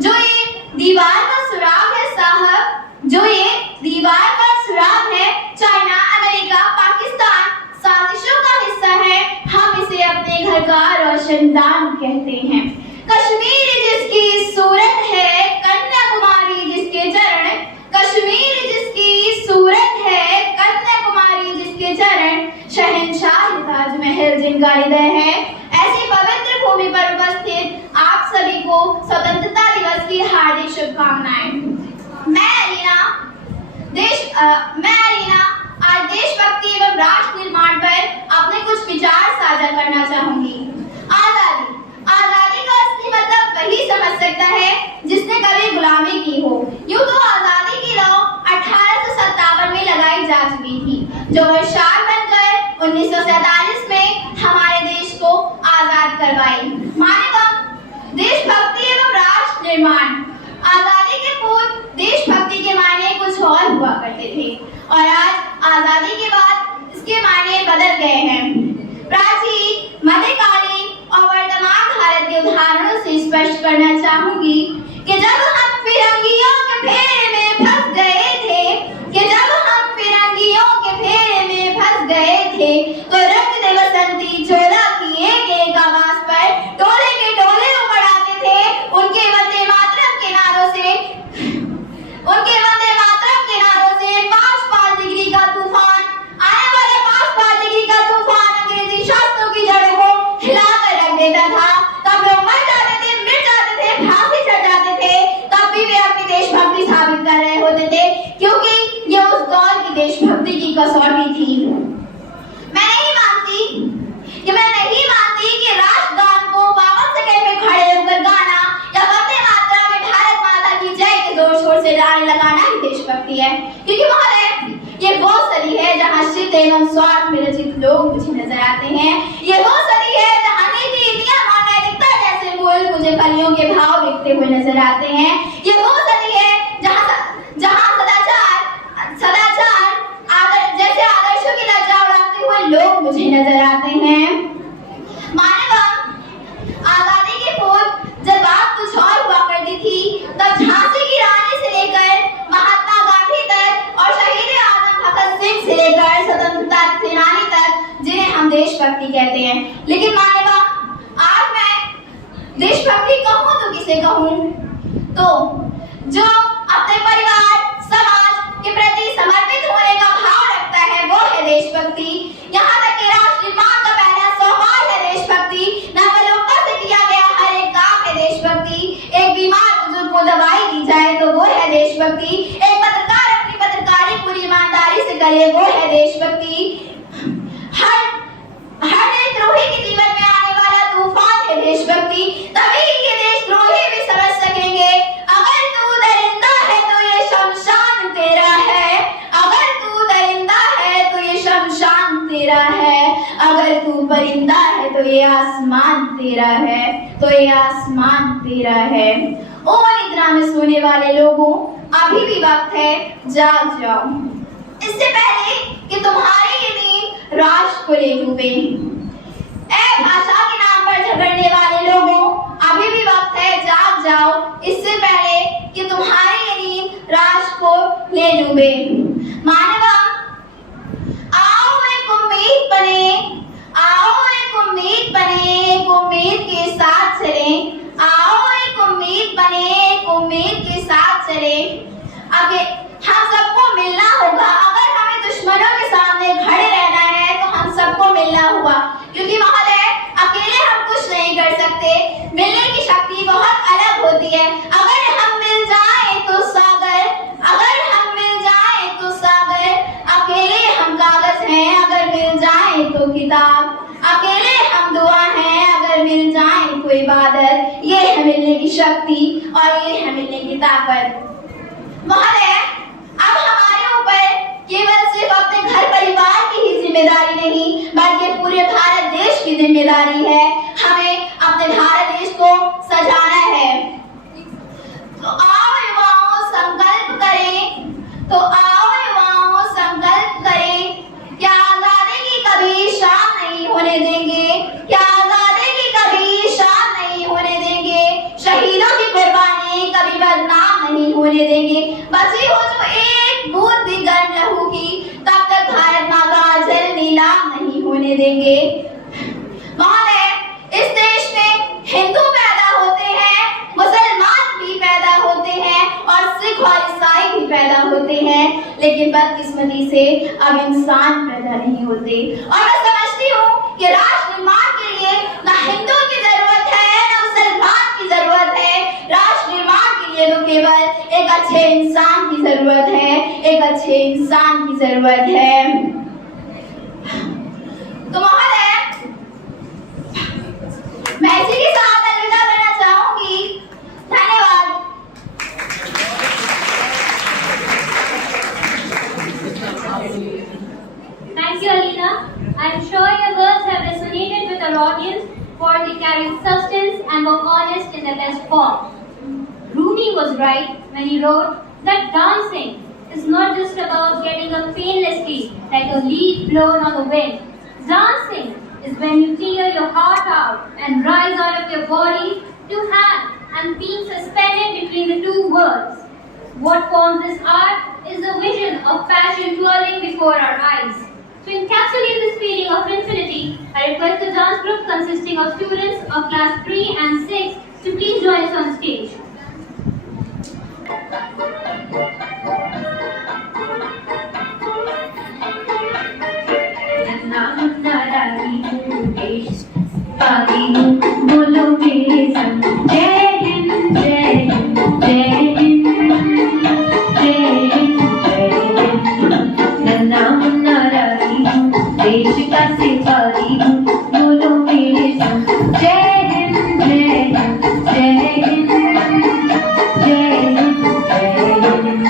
जो ये दीवार का सुराग है साहब, जो ये दीवार का सुराग है, चाइना अमेरिका पाकिस्तान साजिशों का हिस्सा है, हम इसे अपने घर का रोशनदान कहते हैं। कश्मीर जिसकी सूरत है, कन्याकुमारी जिसके चरण, कश्मीर जिसकी सूरत है, कन्याकुमारी जिसके चरण, शहंशाह ताजमहल जिनका हृदय है। ऐसी पवित्र भूमि पर उपस्थित आप सभी को स्वतंत्रता दिवस की हार्दिक शुभकामनाएं। मैं अलीना आज देशभक्ति एवं राष्ट्र निर्माण पर अपने कुछ विचार साझा करना चाहूंगी। आजादी का असली मतलब वही समझ सकता है जिसने कभी गुलामी की हो। यूं तो आजादी की लौ 1857 में लगाई जा चुकी थी, जो वर्षाल बनकर 1947 में हमारे देश को आजाद करवाई। मानवता, देशभक्ति एवं राष्ट्र निर्माण। आजादी के पूर्व देशभक्ति के मायने कुछ और हुआ करते थे और आज आजादी के बाद उसके मायने बदल गए हैं। प्राचीन, मध्यकालीन और वर्तमान भारत के उदाहरणों से स्पष्ट करना चाहूंगी कि जब हम फिरंगियों के फेरे में फंस गए थे, तो रंग दे बसंती चोला की एक आवाज पर टोले के टोले उमड़ आते थे। उनके वंदे मातरम के नारों से 5-5 डिग्री का तूफान, आने वाले 5-5 डिग्री का तूफान अंग्रेजी शास्त्रों की जड़ों को हिलाकर रख देता था। तब लोग मर जाते थे, मिट जाते थे, फांसी चढ़ जाते थे, तब भी वे अपनी देशभक्ति साबित कर रहे होते थे, क्योंकि ये उस दौर की देशभक्ति की कसौटी थी। मैं नहीं मानती कि राष्ट्रगान को 52 सेकंड में खड़े होकर गाना या वंदे मातरम में भारत माता की जय के जोर शोर से नारे लगाना ही देशभक्ति है, क्योंकि महोदय ये वो सदी है जहाँ शित एवं स्वार्थ में रचित लोग मुझे नजर आते हैं। ये वो सदी है जहाँ नीति, नीतियाँ और नैतिकता जैसे मूल मुझे कलियों के भाव लिखते हुए नजर आते हैं। ये वो सदी है जहाँ सदाचार जैसे आदर्शों की लज्जा उड़ाते हुए लोग मुझे नजर आते हैं। मानव आजादी के पूर्व जब बात कुछ और हुआ करती थी, तब झांसी की रानी से लेकर महात्मा गांधी तक और शहीद आजम भगत सिंह से लेकर स्वतंत्रता सेनानी तक, जिन्हें हम देशभक्ति कहते हैं। लेकिन मानव आज मैं देशभक्ति कहूँ तो किसे कहूँ? तो जो अपने परिवार, समाज के प्रति समर्पित होने का भाव रखता है, वो है देशभक्ति। यहाँ तक कि राष्ट्र निर्माण का पहला सोपान है देशभक्ति। नागरिकता से किया गया हर एक काम है देशभक्ति। एक बीमार बुजुर्ग को दवाई दी जाए तो वो है देशभक्ति। एक पत्रकार अपनी पत्रकारी पूरी ईमानदारी से करे, वो है देशभक्ति। हर देशद्रोही के जीवन में आने वाला तूफान है देशभक्ति। तभी ये देशद्रोही भी समझ सकेंगे, अगर तू दरिंदा है तो ये शमशान तेरा है, अगर तू दरिंदा है तो ये शमशान तेरा है, अगर तू परिंदा है तो ये आसमान तेरा है, तो ये आसमान तेरा है। ओ निद्रा में सोने वाले लोगों, अभी भी वक्त है, जाग जाओ, इससे पहले कि तुम्हारी ये नींद राष्ट्र को ले डूबे। ऐ भाषा के नाम पर झगड़ने वाले लोगों, अभी भी वक्त है, जाग जाओ, इससे पहले कि तुम्हारी ये नींद राष्ट्र को ले डूबे। मानवा, आओ एक उम्मीद बने, आओ एक उम्मीद बने, एक उम्मीद के साथ चले, आओ एक उम्मीद बने, एक उम्मीद के साथ चले। आगे हम सबको मिलना होगा। अगर हमें दुश्मनों के सामने खड़े रहना है तो हम सबको मिलना होगा, क्योंकि महोदय अकेले हम कुछ नहीं कर सकते। मिलने की शक्ति बहुत अलग होती है। अगर हम मिल जाएं तो सागर, अगर हम मिल जाएं तो सागर, अकेले हम कागज हैं, अगर मिल जाएं तो किताब, अकेले हम दुआ हैं, अगर मिल जाएं कोई बादल। ये है मिलने की शक्ति और ये है मिलने की ताकत। महोदय, अब हमारे ऊपर केवल सिर्फ अपने घर परिवार की ही जिम्मेदारी नहीं, बल्कि पूरे भारत देश की जिम्मेदारी है। हमें अपने भारत देश को सजाना है। तो आओ युवाओं संकल्प करें, तो आओ युवाओं संकल्प करें, क्या आजादी की कभी शाम नहीं होने देंगे, क्या आजादी की कभी शाम नहीं होने देंगे, शहीदों की कुर्बानी कभी बदनाम नहीं होने देंगे। बची हो जो एक बूंद भी गर्म लहू की, तब तक भारत माँ का जल नीलाम नहीं होने देंगे। महोदय, इस देश में हिंदू पैदा होते हैं, मुसलमान भी पैदा होते हैं और सिख और ईसाई भी पैदा होते हैं, लेकिन बदकिस्मती से अब इंसान पैदा नहीं होते। और मैं समझती हूँ कि राष्ट्र निर्माण के लिए न हिंदू की जरूरत है न मुसलमान की जरूरत है। राष्ट्र निर्माण के लिए तो केवल एक अच्छे इंसान की जरूरत है, एक अच्छे इंसान की जरूरत है। तो महोदय, मैं इसी के साथ अलविदा करना चाहूंगी। धन्यवाद। Thank you, Alina. I am sure your words have resonated with our audience, for they carried substance and were honest in their best form. Rumi was right when he wrote that dancing is not just about getting up painlessly like a leaf blown on the wind. Dancing is when you tear your heart out and rise out of your body to hang and being suspended between the two worlds. What forms this art is a vision of passion twirling before our eyes. To encapsulate this feeling of infinity, I request the dance group consisting of students of class 3 and 6 to please join us on stage. बोलो मेरे संग जय हिंद जय हिंद जय हिंद जय हिंद जय हिंद। नन्ना मुन्ना रानी हूँ, देश का सिपाही हूँ, बोलो मेरे संग जय हिंद जय हिंद जय हिंद जय हिंद जय हिंद।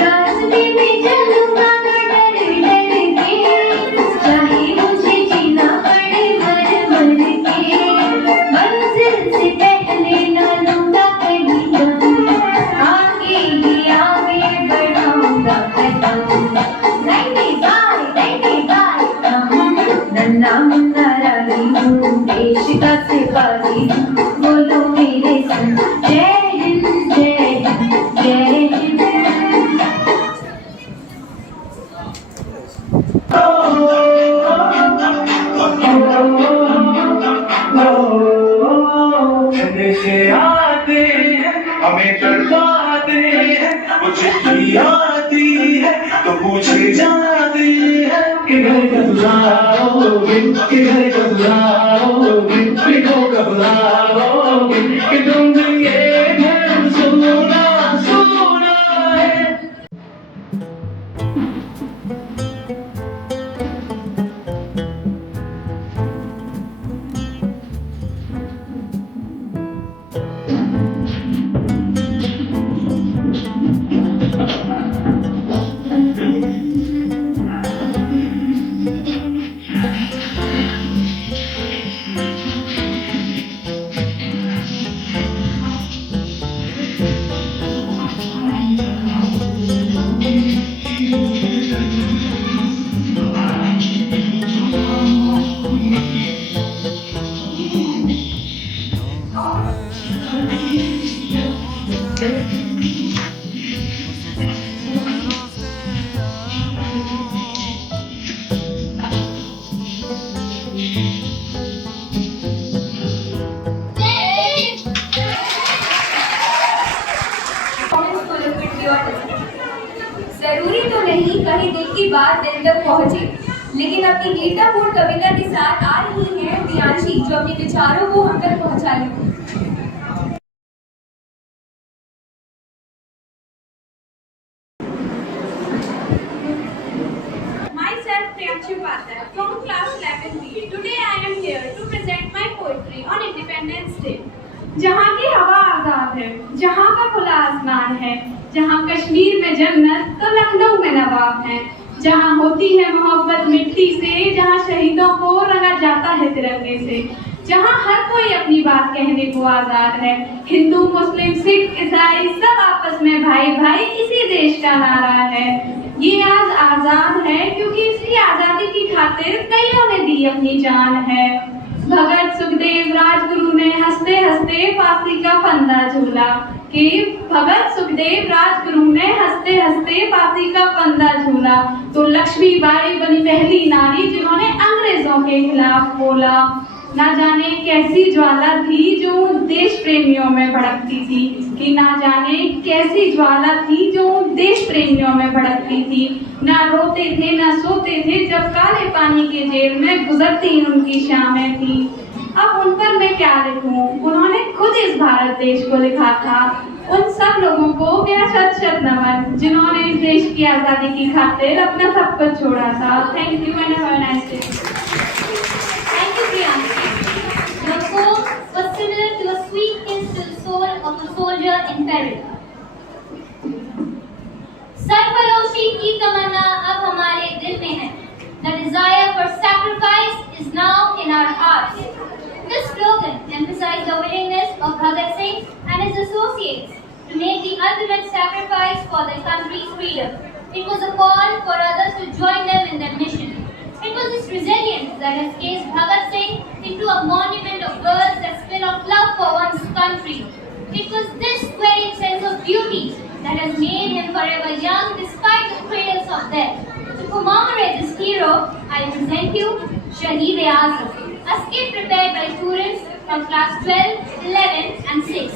रास्ते में चलूंगा न डर डर के, चाहे मुझे जीना पड़े मर मर के, मंजिल से पहले न लूंगा कहीं दम, आगे ही आगे बढ़ाऊंगा कदम। नन्ना मुन्ना रानी हूँ, देश का सिपाही हूँ, बोलो मेरे संग जय हिंद जय हिंद जय हिंद। से आते हैं हमें तड़पाते हैं, वो चिट्ठी आती है तो पूछे जाते हैं कि घर कब लाओगे, कि घर कब लाओगे, पिको कब लाओगे, कि तुम ये घर सोना सोना है। जरूरी तो नहीं कहीं दिल की बात दिल तक पहुंचे, लेकिन अपनी गीतापूर्ण कविता के साथ आ रही है दियांशी, जो अपने विचारों को हम तक पहुंचा रही है। Myself Priyanshu Pathak from class 11B. Today I am here to present my poetry on Independence Day. जहाँ की हवा आजाद है, जहाँ का खुला आसमान है, जहाँ कश्मीर में जन्नत तो लखनऊ में नवाब है, जहाँ होती है मोहब्बत मिट्टी से, जहाँ शहीदों को रंगा जाता है तिरंगे से, जहाँ हर कोई अपनी बात कहने को आजाद है, हिंदू मुस्लिम सिख ईसाई सब आपस में भाई भाई इसी देश का नारा है। ये आज आजाद है क्योंकि इसकी आजादी की खातिर कईयों ने दी अपनी जान है। भगत सुखदेव राजगुरु ने हंसते हंसते फांसी का फंदा झूला, कि भगत सुखदेव राजगुरु ने हंसते हंसते फांसी का फंदा झूला, तो लक्ष्मीबाई बनी पहली नारी जिन्होंने अंग्रेजों के खिलाफ बोला। ना जाने कैसी ज्वाला थी जो देश प्रेमियों में भड़कती थी, कि ना जाने कैसी ज्वाला थी जो देश प्रेमियों में भड़कती थी। ना रोते थे ना सोते थे जब काले पानी के जेल में गुजरती उनकी शामें थी। अब उन पर मैं क्या लिखूं, उन्होंने खुद इस भारत देश को लिखा था। उन सब लोगों को मेरा शत शत नमन जिन्होंने इस देश की आजादी की खातिर अपना सब कुछ छोड़ा था। Thank you and have a nice day. Thank you, Priyanshi. Your poem was similar to a sweet kiss to the soul of a soldier in peril. सरफरोशी की तमन्ना अब हमारे दिल में है. The desire for sacrifice is now in our hearts. This slogan emphasized the willingness of Bhagat Singh and his associates to make the ultimate sacrifice for their country's freedom. It was a call for others to join them in that mission. It was this resilience that has cased Bhagat Singh into a monument of words that spill of love for one's country. It was this very sense of duty that has made him forever young despite the cradles of death. To commemorate this hero, I present you Shaheed-e-Azam, a skit prepared by students from class 12, 11 and 6.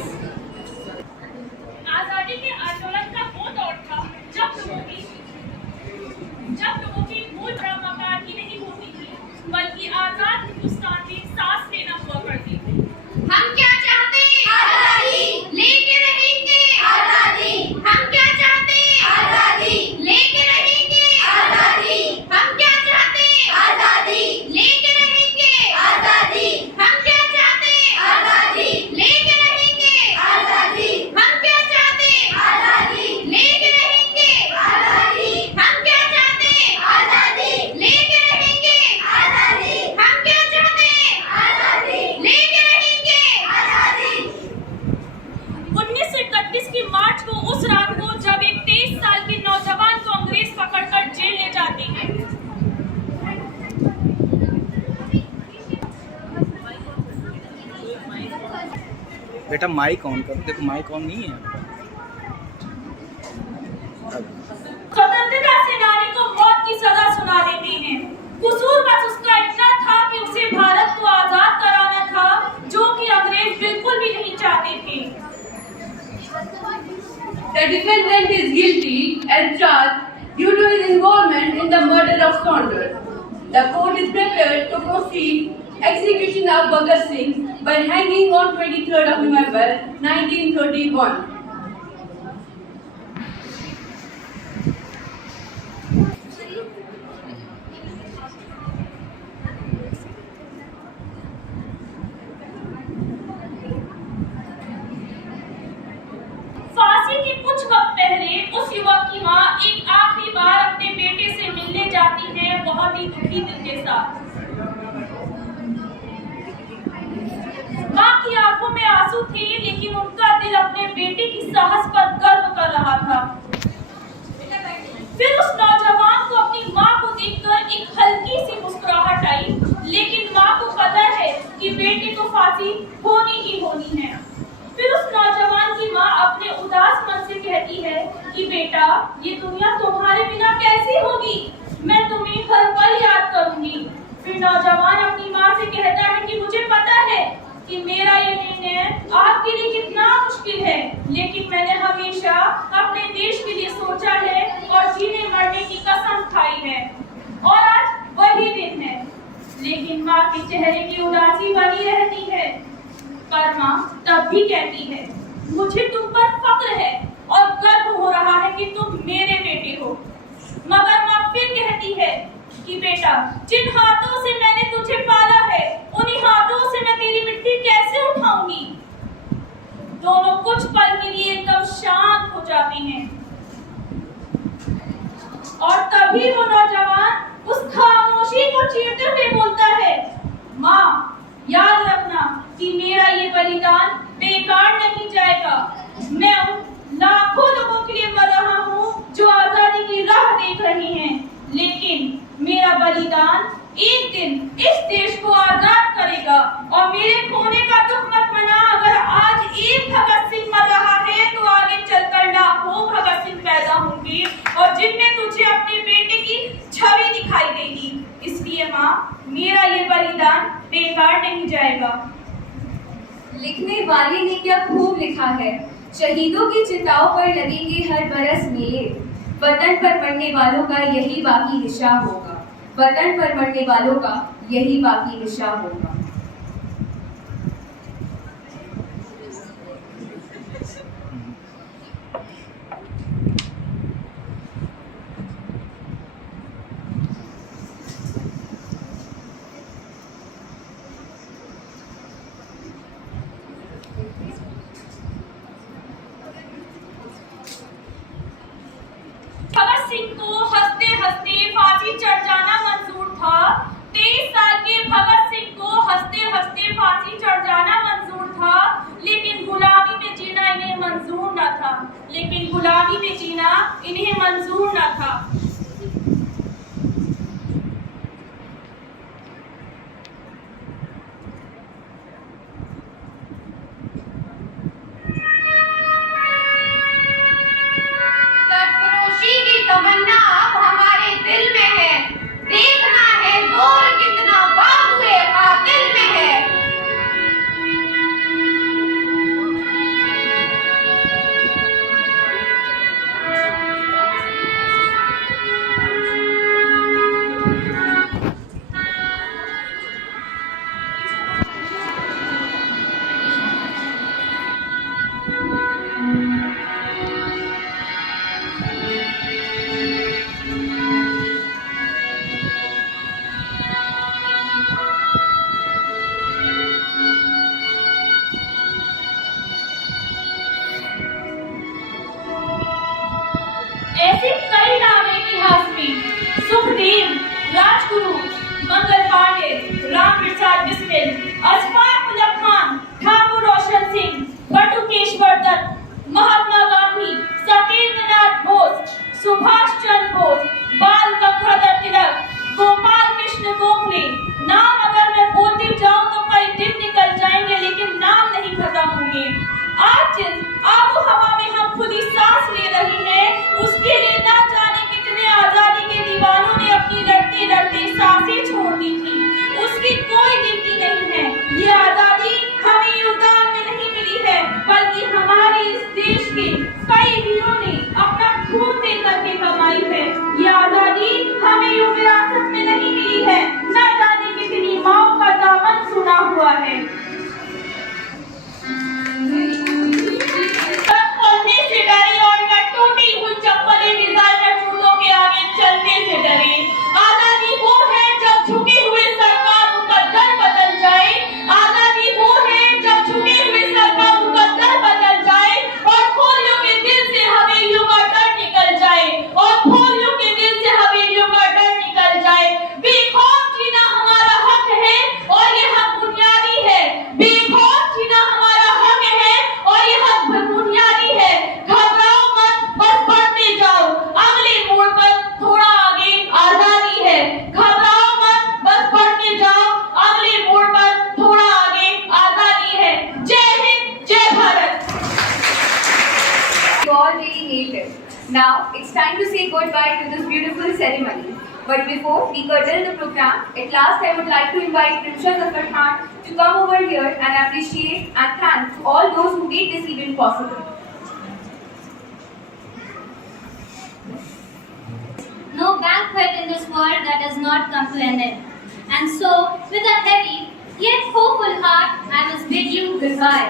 आजादी के आंदोलन का वो दौर था जब लोगों की मूल ब्रह्माकार ही नहीं होती थी, बल्कि आजाद हिंदुस्तान में सांस लेना हुआ करती थी। हम क्या चाहते हैं? आजादी लेके रहेंगे। आजादी हम क्या चाहते हैं? आजादी लेके रहेंगे। आजादी हम क्या चाहते हैं? आजादी लेके रहेंगे। आजादी हम क्या चाहते हैं? आजादी लेके रहेंगे। आजादी हम क्या चाहते हैं? आजादी लेके रहेंगे। आजादी हम क्या चाहते हैं? आजादी लेके रहेंगे। आजादी हम क्या चाहते हैं? आजादी लेके रहेंगे। आजादी 1931 की मार्च को, उस रात को जब एक 23 साल के नौजवान को अंग्रेज पकड़कर जेल ले जाते हैं। बेटा माइक ऑन करो, देखो माइक ऑन नहीं है। स्वतंत्रता सेनानी को मौत की सजा सुना देते हैं। कसूर बस उसका इतना था कि उसे भारत को आजाद कराना था, जो कि अंग्रेज बिल्कुल भी नहीं चाहते थे। The defendant is guilty and charged due to his involvement in the murder of Saunders. The court is prepared to proceed execution of Bhagat Singh by hanging on 23rd of November 1931. फांसी के कुछ वक्त पहले उस युवक की मां एक आखिरी बार अपने बेटे से मिलने जाती है, बहुत ही दुखी दिल के साथ। मां की आंखों में आंसू थे, लेकिन उनका दिल अपने बेटे की साहस पर गर्व कर रहा था। फिर उस नौजवान को अपनी मां को देखकर एक हल्की सी मुस्कुराहट आई, लेकिन मां को पता है कि बेटे को फांसी होनी ही होनी है। फिर उस नौजवान की मां अपने उदास मन से कहती है कि बेटा, ये दुनिया तुम्हारे बिना कैसी होगी, मैं तुम्हें हर पल याद करूंगी। फिर नौजवान अपनी मां से कहता है कि मुझे पता है कि मेरा ये निर्णय आपके लिए कितना मुश्किल है, लेकिन मैंने हमेशा अपने देश के लिए सोचा है और जीने मरने की कसम खाई है, और आज वही दिन है। लेकिन मां के चेहरे की उदासी बनी रहती है। पर मां तब भी कहती है, मुझे तुम पर फक्र है और गर्व हो रहा है कि तुम मेरे बेटे हो। मगर मां फिर कहती है कि बेटा, जिन हाथों से मैंने तुझे पाला है, उन्हीं हाथों से मैं तेरी मिट्टी कैसे उठाऊंगी। दोनों कुछ पल के लिए एकदम शांत हो जाते हैं, और तभी वो नौजवान उस खामोशी को चीरते हुए बोलता है, मां, याद रखना कि मेरा ये बलिदान बेकार नहीं जाएगा। मैं उन लाखों लोगों के लिए मर रहा हूँ जो आजादी की राह देख रहे हैं, लेकिन मेरा बलिदान एक दिन इस देश को आजाद करेगा। और मेरे खोने का दुख मत मना, अगर आज एक भगत सिंह मर रहा है तो आगे चलकर लाखों भगत सिंह पैदा होंगे, और जिनमें तुझे अपने बेटे की छवि दिखाई देगी। इसलिए माँ, मेरा ये बलिदान बेकार नहीं जाएगा। लिखने वाले ने क्या खूब लिखा है। शहीदों की चिताओं पर लगेंगे हर बरस मेले, वतन पर मरने वालों का यही बाकी निशा होगा। वतन पर मरने वालों का यही बाकी निशा होगा। भगत सिंह को हंसते हंसते फांसी चढ़ जाना मंजूर था। 23 साल के भगत सिंह को गुलामी में जीना इन्हें मंजूर न था। सरफरोशी की तमन्ना अब हमारे दिल में है, देखना है जोर कितना बाजुए कातिल में है। ऐसे कई नाम इतिहास में, सुखदेव, राजगुरु, मंगल पांडे, राम प्रसाद बिस्मिल, अशफाक उल्लाह खान, ठाकुर रोशन सिंह, बटुकेश्वर दत्त, महात्मा गांधी, सत्येंद्रनाथ बोस, सुभाष चंद्र बोस, बाल गंगाधर तिलक, गोपाल कृष्ण गोखले। नाम अगर मैं बोलती जाऊं तो कई दिन निकल जाएंगे, लेकिन नाम नहीं खत्म होंगे। आज जिस आबो हवा में हम खुद ही सांस ले रहे हैं, उसके लिए ना जाने कितने आजादी के दीवानों ने अपनी लड़ते लड़ते सांसें छोड़ दी थी। उसकी कोई गिनती नहीं है। ये आजादी हमें योगदान में नहीं मिली है, बल्कि हमारे इस देश के कई वीरों ने अपना खून दे करके कमाई है। ये आजादी हमें यूं विरासत में नहीं मिली है, न जाने कितनी माओ का दामन सुना हुआ है। खोलने से डरे और न टूटी हुई चप्पलें डिजाइनर जूतों के आगे चलने से डरे। आजादी वो है जब झुके हुए सरकार मुकद्दर बदल जाए। आजादी वो है जब झुके हुए सरकार मुकद्दर बदल जाए और खोलियों के दिल से हवेलियों का डर निकल जाए, और खोलियों के दिल से हवेलियों का डर निकल जाए। बेखौफ जीना हमारा हक है और ये हक बुनियादी है। बेखौफ जीना हमारा हक है और ये हक बुनियादी है। घबराओ मत, बस बढ़ते जाओ, अगले मोड़ पर थोड़ा आगे आजादी है। घबराओ मत, बस बढ़ते जाओ, अगले मोड़ पर थोड़ा आगे आजादी है। जय हिंद, जय Bharat. You all really nailed it. Now it's time to say goodbye to this beautiful ceremony. But before we curtail the program, at last I would like to invite Rimsha Zafar Khan to come over here and appreciate and thank all those who made this event possible. No banquet in this world that does not come to an end. And so, with a heavy yet hopeful heart, I must bid you goodbye.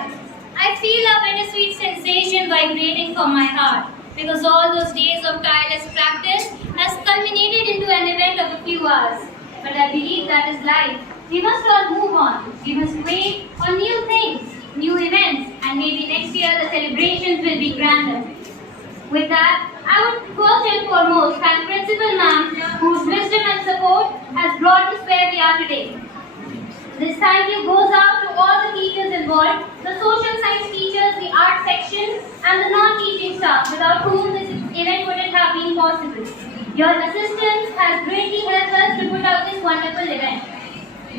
I feel a bittersweet sensation vibrating from my heart, because all those days of tireless practice has culminated into an event of a few hours. But I believe that is life. We must all move on. We must wait on new things, new events, and maybe next year the celebrations will be grander. With that, I would first and foremost thank Principal Ma'am, whose wisdom and support has brought us where we are today. This thank you goes out to all the teachers involved, the social science teachers, the art section, and the non-teaching staff, without whom this event wouldn't have been possible. Your assistance has greatly helped us to put out this wonderful event.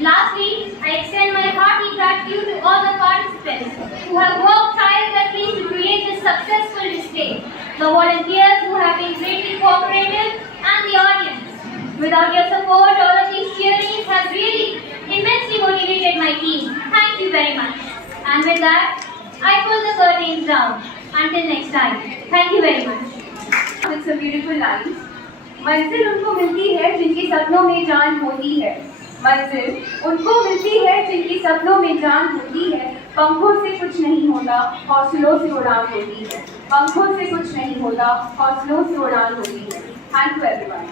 Lastly, I extend my hearty gratitude to all the participants who have worked tirelessly to create this successful display, the volunteers who have been greatly cooperative, and the audience. Without your support, all of these cheerings have really immensely motivated my team. Thank you very much. And with that, I pull the curtains down. Until next time, thank you very much. With some beautiful lines. मंजिल उनको मिलती है जिनकी सपनों में जान होती है। मंजिल उनको मिलती है जिनकी सपनों में जान होती है। पंखों से कुछ नहीं होता, हौसलों से उड़ान होती है। पंखों से कुछ नहीं होता, हौसलों से उड़ान होती है। Thank you everyone.